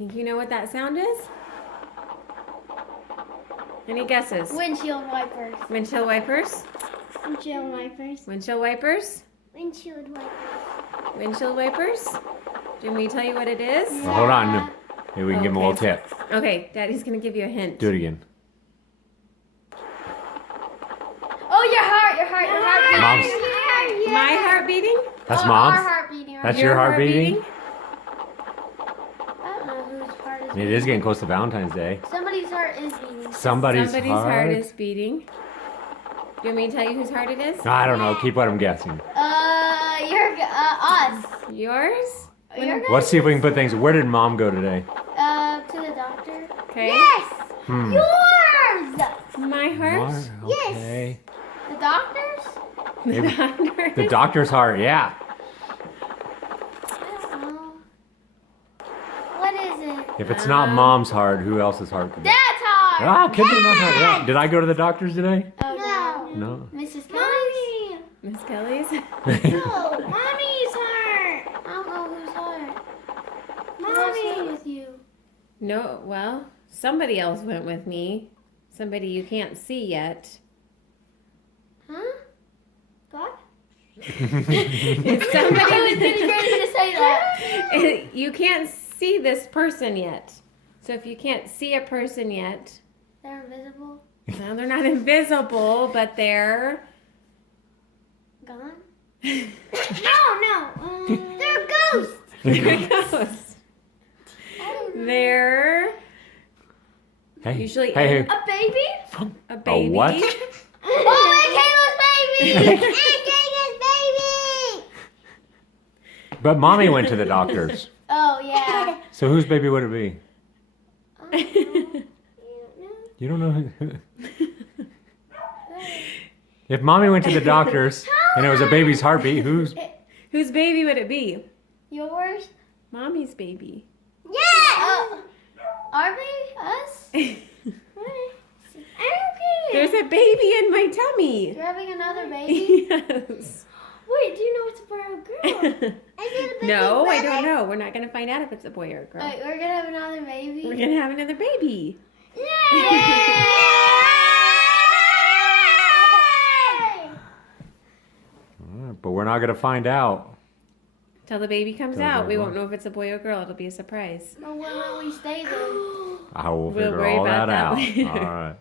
think you know what that sound is? Any guesses? Windshield wipers. Windshield wipers? Windshield wipers. Windshield wipers? Windshield wipers. Windshield wipers? Do you want me to tell you what it is? Well, hold on. Maybe we can give him a little tip. Okay, Daddy's going to give you a hint. Do it again. Oh, your heart. Mom's. My heart beating? That's Our Mom's? heart beating. That's your heart beating? I don't know whose heart is It is getting close to Valentine's Day. Somebody's heart is beating. Somebody's heart is beating. Do you want me to tell you whose heart it is? I don't know. Keep what I'm guessing. Us. Yours? Your Let's see if we can put things. Where did Mom go today? to the doctor. Okay. Yes. Hmm. Yours. My heart? Okay. The doctor's. The doctor. The doctor's heart, yeah. I don't know. What is it? If it's not Mom's heart, who else's heart could be? Dad's heart. Ah, could be Mom's heart. Yeah. Did I go to the doctor's today? Oh, No. Mrs. Kelly's. Miss Kelly's? No, Mommy's heart. I don't know whose heart. Mommy with you. No, well, somebody else went with me. Somebody you can't see yet. Huh? God? It's I was somebody. getting ready to say that. You can't see this person yet. So if you can't see a person yet, They're invisible. well, they're not invisible, but they're Gone? No. They're ghosts. they're ghosts. They're Hey. Usually Hey. A baby? a baby. what? Oh, and Kayla's baby! And Kayla's baby! But Mommy went to the doctor's. Oh, yeah. So whose baby would it be? You You don't know who. If Mommy went to the doctor's and it was a baby's heartbeat, whose? Whose baby would it be? Yours? Mommy's baby. Yes! Our baby? Us? There's a baby in my tummy. You're having another baby? Yes. Wait, do you know it's a boy or a girl? No, I don't know. We're not going to find out if it's a boy or a girl. Wait, we're gonna have another baby? We're going to have another baby. Yay! But we're not gonna find out. Till the baby comes Till out, the we baby- won't know if it's a boy or girl. It'll be a surprise. Well, where will we stay then? I will We'll figure worry all about that that out. later. All right.